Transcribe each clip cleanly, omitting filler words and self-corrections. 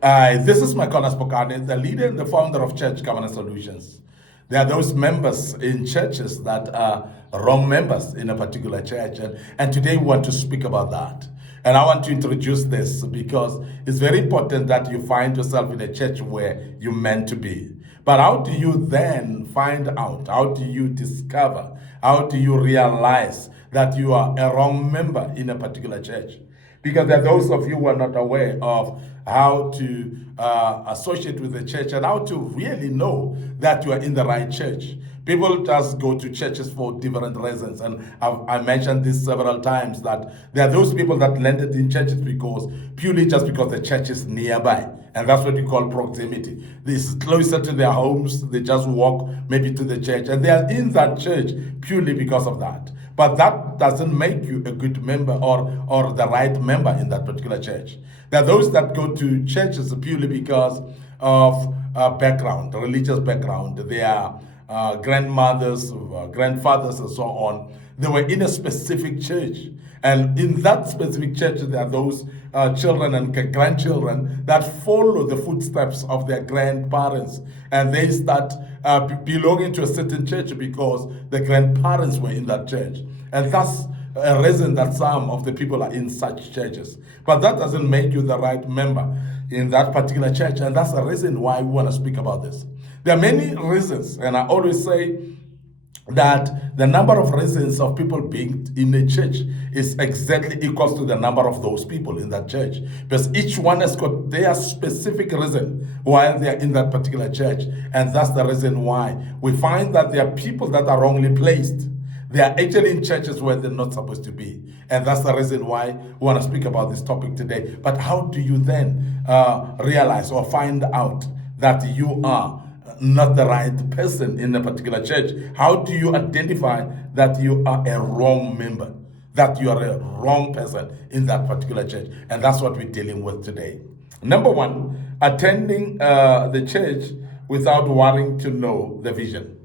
This is MIcornus, Phokane, the leader and the founder of Church Governance Solutions. There are those members in churches that are wrong members in a particular church, and today we want to speak about that. And I want to introduce this because it's very important that you find yourself in a church where you're meant to be. But how do you then find out? How do you discover? How do you realize that you are a wrong member in a particular church? Because there are those of you who are not aware of how to associate with the church and how to really know that you are in the right church. People just go to churches for different reasons, and I mentioned this several times that there are those people that landed in churches purely just because the church is nearby, and that's what we call proximity. This is closer to their homes, they just walk maybe to the church, and they are in that church purely because of that. But that doesn't make you a good member or the right member in that particular church. There are those that go to churches purely because of background, religious background. They are grandmothers, grandfathers, and so on. They were in a specific church. And in that specific church, there are those children and grandchildren that follow the footsteps of their grandparents. And they start belonging to a certain church because the grandparents were in that church. And that's a reason that some of the people are in such churches. But that doesn't make you the right member in that particular church. And that's the reason why we want to speak about this. There are many reasons, and I always say that the number of reasons of people being in a church is exactly equals to the number of those people in that church, because each one has got their specific reason why they are in that particular church. And that's the reason why we find that there are people that are wrongly placed. They are actually in churches where they're not supposed to be. And that's the reason why we want to speak about this topic today. But how do you then realize or find out that you are not the right person in a particular church? How do you identify that you are a wrong member, that you are a wrong person in that particular church? And that's what we're dealing with today. Number one, attending the church without wanting to know the vision.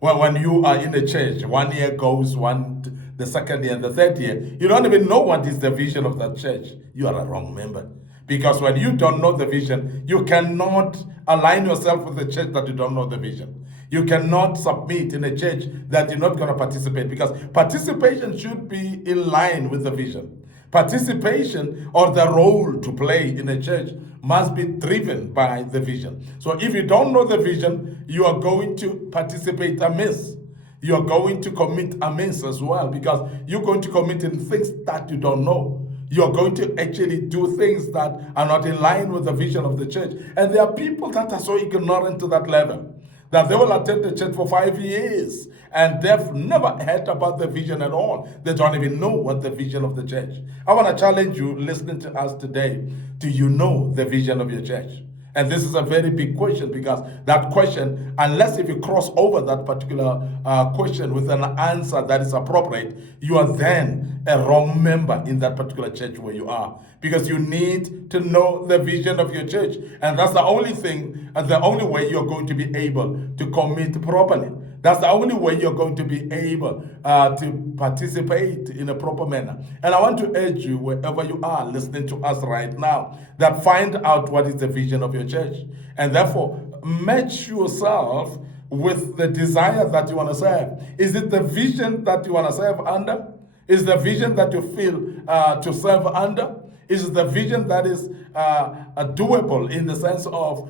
Well, when you are in a church, 1 year goes, the second year and the third year, you don't even know what is the vision of that church. You are a wrong member. Because when you don't know the vision, you cannot align yourself with the church that you don't know the vision. You cannot submit in a church that you're not going to participate, because participation should be in line with the vision. Participation or the role to play in a church must be driven by the vision. So if you don't know the vision, you are going to participate amiss. You are going to commit amiss as well, because you're going to commit in things that you don't know. You're going to actually do things that are not in line with the vision of the church. And there are people that are so ignorant to that level that they will attend the church for 5 years and they've never heard about the vision at all. They don't even know what the vision of the church. I want to challenge you listening to us today. Do you know the vision of your church? And this is a very big question, because that question, unless if you cross over that particular question with an answer that is appropriate, you are then a wrong member in that particular church where you are. Because you need to know the vision of your church. And that's the only thing, and the only way you're going to be able to commit properly. That's the only way you're going to be able to participate in a proper manner. And I want to urge you, wherever you are listening to us right now, that find out what is the vision of your church. And therefore, match yourself with the desire that you want to serve. Is it the vision that you want to serve under? Is the vision that you feel to serve under? Is the vision that is doable in the sense of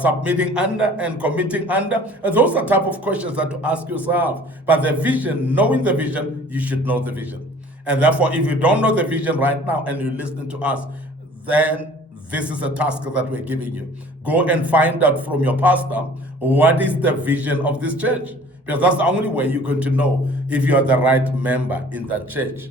submitting under and committing under? Those are type of questions that to ask yourself. But the vision, knowing the vision, you should know the vision. And therefore, if you don't know the vision right now and you're listening to us, then this is a task that we're giving you. Go and find out from your pastor what is the vision of this church. Because that's the only way you're going to know if you're the right member in that church.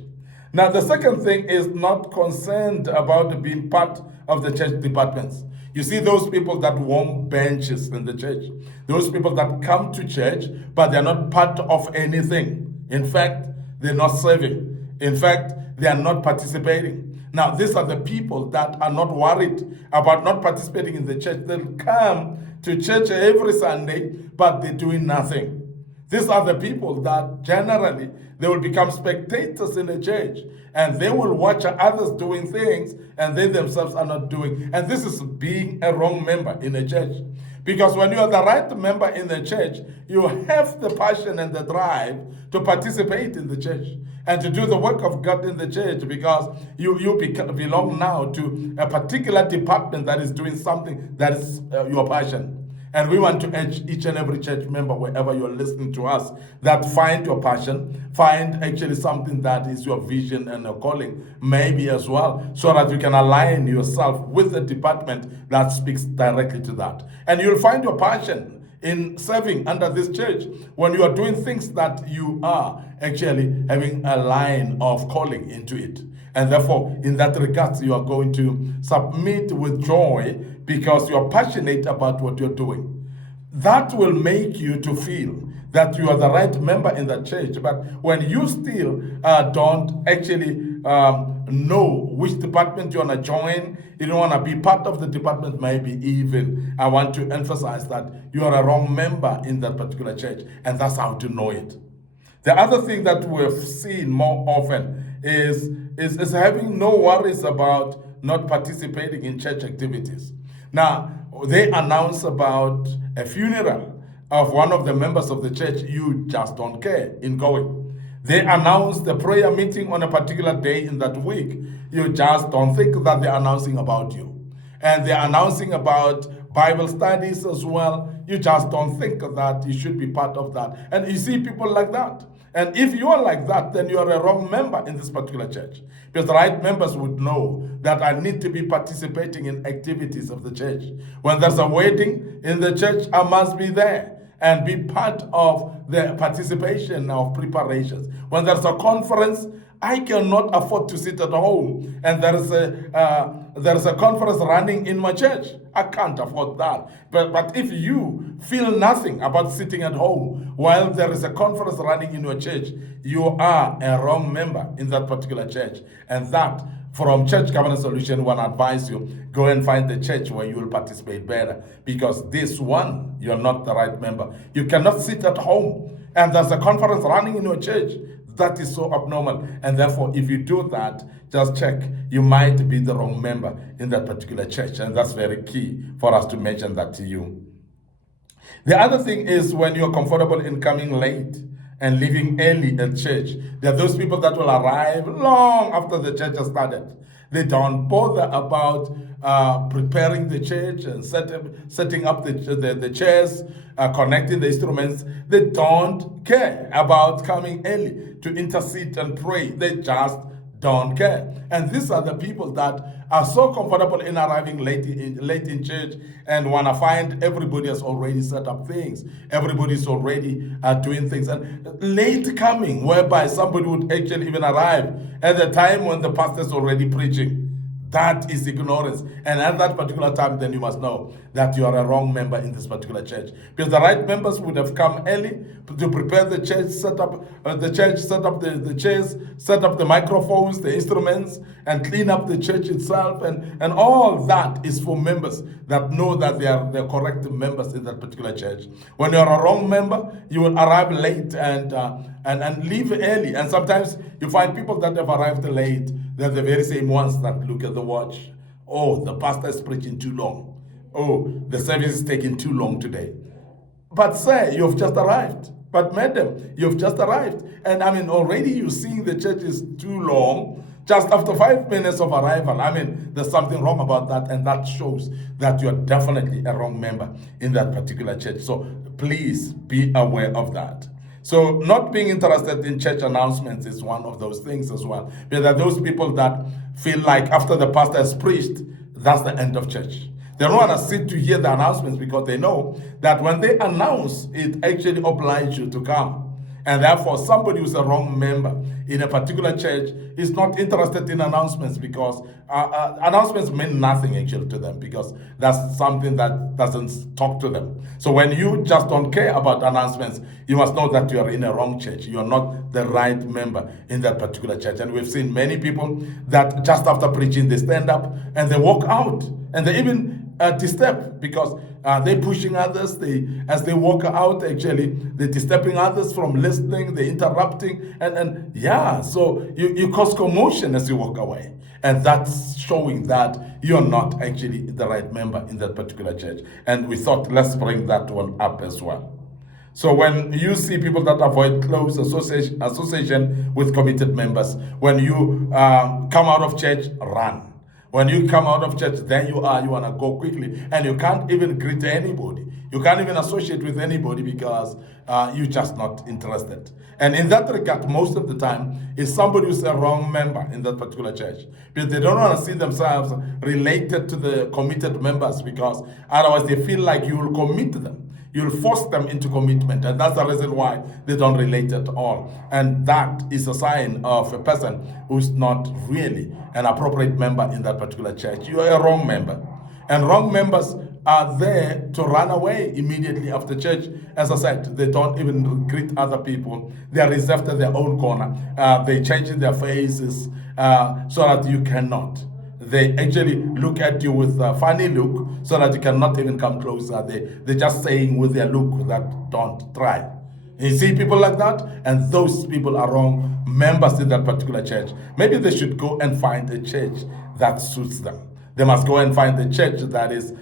Now, the second thing is not concerned about being part of the church departments. You see those people that warm benches in the church, those people that come to church, but they're not part of anything. In fact, they're not serving. In fact, they are not participating. Now, these are the people that are not worried about not participating in the church. They'll come to church every Sunday, but they're doing nothing. These are the people that generally they will become spectators in the church, and they will watch others doing things and they themselves are not doing. And this is being a wrong member in a church. Because when you are the right member in the church, you have the passion and the drive to participate in the church and to do the work of God in the church, because you belong now to a particular department that is doing something that is your passion. And we want to urge each and every church member, wherever you're listening to us, that find your passion, find actually something that is your vision and your calling, maybe as well, so that you can align yourself with the department that speaks directly to that. And you'll find your passion in serving under this church when you are doing things that you are actually having a line of calling into it. And therefore, in that regard, you are going to submit with joy because you are passionate about what you're doing. That will make you to feel that you are the right member in the church. But when you still don't actually know which department you want to join, you don't want to be part of the department, maybe even, I want to emphasize that you are a wrong member in that particular church, and that's how to know it. The other thing that we've seen more often is having no worries about not participating in church activities. Now, they announce about a funeral of one of the members of the church, you just don't care in going. They announce the prayer meeting on a particular day in that week, you just don't think that they're announcing about you. And they're announcing about Bible studies as well, you just don't think that you should be part of that. And you see people like that. And if you are like that, then you are a wrong member in this particular church. Because the right members would know that I need to be participating in activities of the church. When there's a wedding in the church, I must be there and be part of the participation of preparations. When there's a conference, I cannot afford to sit at home and there's a conference running in my church. I can't afford that. But if you feel nothing about sitting at home while there is a conference running in your church, you are a wrong member in that particular church. And that, from Church Covenant Solution, one advise you, go and find the church where you will participate better. Because this one, you're not the right member. You cannot sit at home and there's a conference running in your church. That is so abnormal. And therefore, if you do that, just check. You might be the wrong member in that particular church. And that's very key for us to mention that to you. The other thing is when you're comfortable in coming late and leaving early at church. There are those people that will arrive long after the church has started. They don't bother about preparing the church and setting up the chairs, connecting the instruments. They don't care about coming early to intercede and pray. They just don't care. And these are the people that are so comfortable in arriving late in church and want to find everybody has already set up things. Everybody's already doing things. And late coming, whereby somebody would actually even arrive at the time when the pastor's already preaching. That is ignorance. And at that particular time, then you must know that you are a wrong member in this particular church. Because the right members would have come early to prepare the church, set up the chairs, set up the microphones, the instruments, and clean up the church itself. And all that is for members that know that they are the correct members in that particular church. When you are a wrong member, you will arrive late and leave early. And sometimes you find people that have arrived late. They're the very same ones that look at the watch. Oh, the pastor is preaching too long. Oh, the service is taking too long today. But sir, you've just arrived. But madam, you've just arrived. And I mean, already you're seeing the church is too long. Just after 5 minutes of arrival, I mean, there's something wrong about that. And that shows that you are definitely a wrong member in that particular church. So please be aware of that. So not being interested in church announcements is one of those things as well. There are those people that feel like after the pastor has preached, that's the end of church. They don't want to sit to hear the announcements because they know that when they announce, it actually obliges you to come. And therefore, somebody who's a wrong member in a particular church is not interested in announcements because announcements mean nothing actually to them because that's something that doesn't talk to them. So when you just don't care about announcements, you must know that you are in a wrong church. You are not the right member in that particular church. And we've seen many people that just after preaching, they stand up and they walk out. And they even disturb, because they're pushing others. As they walk out, actually, they're disturbing others from listening. They're interrupting, and yeah. So you cause commotion as you walk away, and that's showing that you're not actually the right member in that particular church. And we thought, let's bring that one up as well. So when you see people that avoid close association with committed members, when you come out of church, run. When you come out of church, there you are, you want to go quickly. And you can't even greet anybody. You can't even associate with anybody because you're just not interested. And in that regard, most of the time, is somebody who's a wrong member in that particular church. Because they don't want to see themselves related to the committed members, because otherwise they feel like you will commit them. You'll force them into commitment, and that's the reason why they don't relate at all. And that is a sign of a person who's not really an appropriate member in that particular church. You are a wrong member. And wrong members are there to run away immediately after church. As I said, they don't even greet other people. They are reserved at their own corner. They change their faces so that you cannot. They actually look at you with a funny look so that you cannot even come closer. They're just saying with their look that don't try. You see people like that, and those people are wrong members in that particular church. Maybe they should go and find a church that suits them. They must go and find a church that is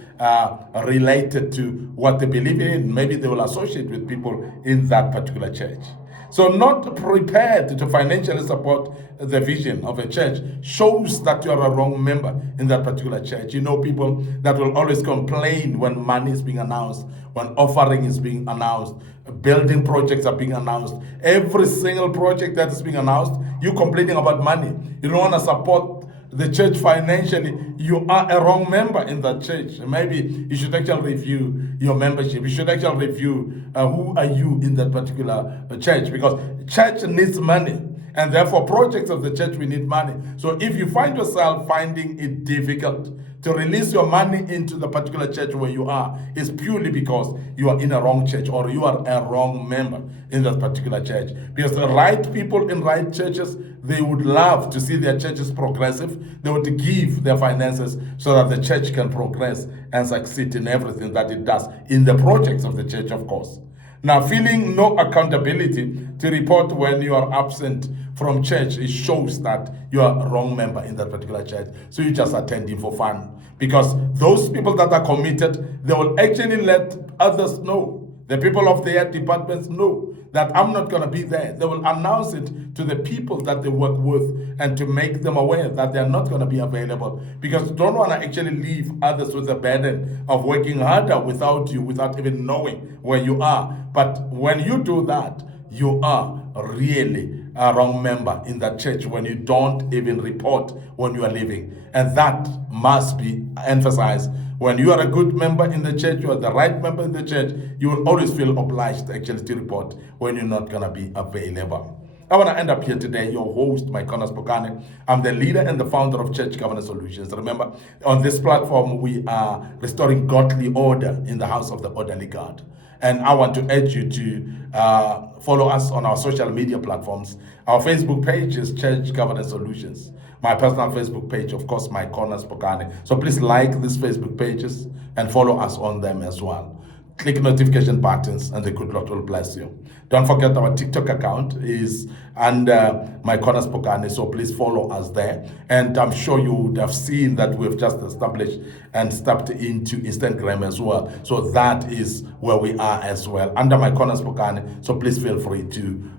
related to what they believe in. Maybe they will associate with people in that particular church. So not prepared to financially support the vision of a church shows that you're a wrong member in that particular church. You know, people that will always complain when money is being announced, when offering is being announced, building projects are being announced. Every single project that is being announced, you're complaining about money. You don't want to support the church financially. You are a wrong member in that church. Maybe you should actually review your membership. You should actually review who are you in that particular church, because church needs money, and therefore projects of the church, we need money. So if you find yourself finding it difficult to release your money into the particular church where you are, is purely because you are in a wrong church, or you are a wrong member in that particular church. Because the right people in right churches, they would love to see their churches progressive. They would give their finances so that the church can progress and succeed in everything that it does, in the projects of the church, of course. Now, feeling no accountability to report when you are absent from church, it shows that you are a wrong member in that particular church. So you're just attending for fun. Because those people that are committed, they will actually let others know. The people of their departments know that I'm not going to be there. They will announce it to the people that they work with, and to make them aware that they're not going to be available, because you don't want to actually leave others with the burden of working harder without you, without even knowing where you are. But when you do that, you are really a wrong member in that church, when you don't even report when you are leaving. And that must be emphasized. When you are a good member in the church, you are the right member in the church, you will always feel obliged actually to report when you're not going to be available. I want to end up here today, your host, MIcornus Phokane. I'm the leader and the founder of Church Governance Solutions. Remember, on this platform, we are restoring godly order in the house of the orderly God. And I want to urge you to follow us on our social media platforms. Our Facebook page is Church Governance Solutions. My personal Facebook page, of course, MIcornus Phokane. So please like these Facebook pages and follow us on them as well. Click notification buttons, and the good Lord will bless you. Don't forget, our TikTok account is under MIcornus Phokane, so please follow us there. And I'm sure you would have seen that we've just established and stepped into Instagram as well. So that is where we are as well, under MIcornus Phokane. So please feel free to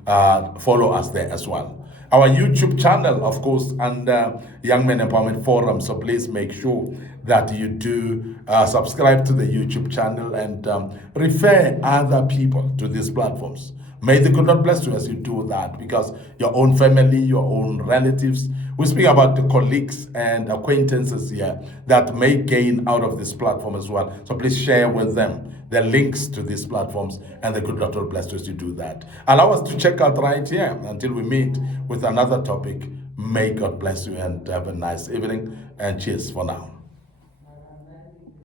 follow us there as well. Our YouTube channel, of course, under Young Men Empowerment Forum. So please make sure that you do subscribe to the YouTube channel and refer other people to these platforms. May the good Lord bless you as you do that, because your own family, your own relatives, we speak about the colleagues and acquaintances here that may gain out of this platform as well. So please share with them the links to these platforms, and the good Lord will bless you as you do that. Allow us to check out right here until we meet with another topic. May God bless you and have a nice evening, and cheers for now.